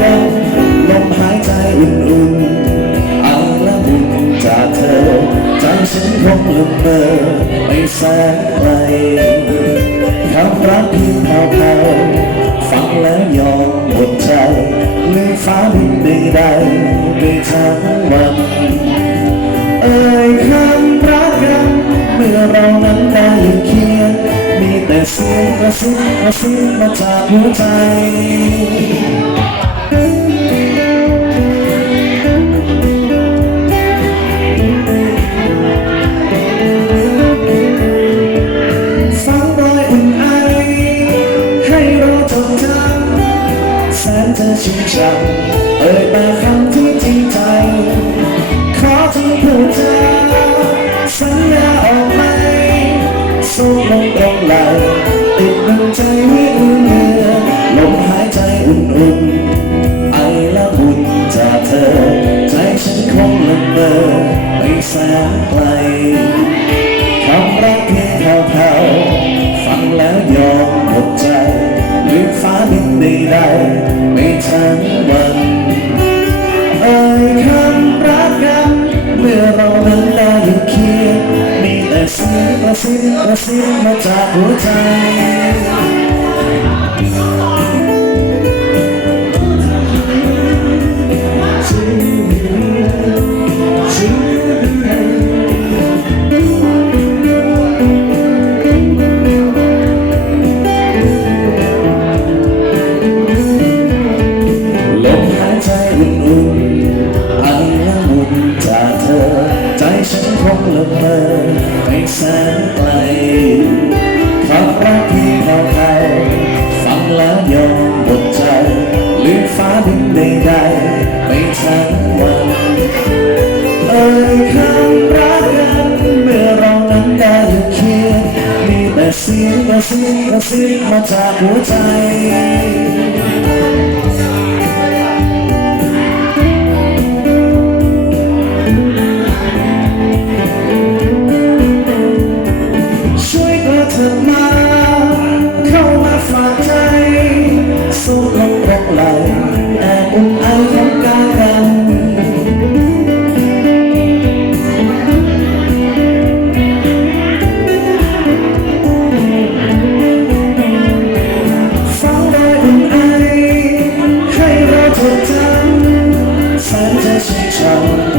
กันลมหายใจอุ่นๆอาละมุนจากเธอใจฉันคงลืมเบอไปแสนไกลคำรักที่เท่าเท่าฟังแล้วยอมหมดใจลืมฟ้าดินใดๆไปทั้งวันเอ่ยคำรักกันเมื่อเรานั้นได้เคียมีแต่เสียงกระซิบกระซิบมาจากหัวใจ สนจะชื่นชมเอ่ยมาคำที่จริงใจ ขอจงพูดจาสัญญาออกไหมส่งลงตรงไหลติดดึงใจไว้อุ่นเนือลมหายใจอุ่นๆไอละอุ่นจากเธอ ใจฉันคงละเมอไปแสนไกลคำรักเพียงแผ่วๆฟังแล้วยอม ฟ้าดินใดๆไม่ทั้งวันเอ่ยคำรักกันเมื่อเรานั้นได้อยู่เคียงมีแต่เสียงกระซิบกระซิบมาจากหัวใจ ละเมอไปแสนไกลความรักที่แผ่วๆฟังแล้วยอมหมดใจลืมฟ้าดินใดๆไม่ทั้งวันเอ่ยคำรักกันเมื่อเรานั้นได้เคียงมีแต่เสียงกระซิบกระซิบมาจากหัวใจ แต่อุ่นไอของกายกันฟังได้อุ่นไอให้เราจดจำแสนจะชื่นชม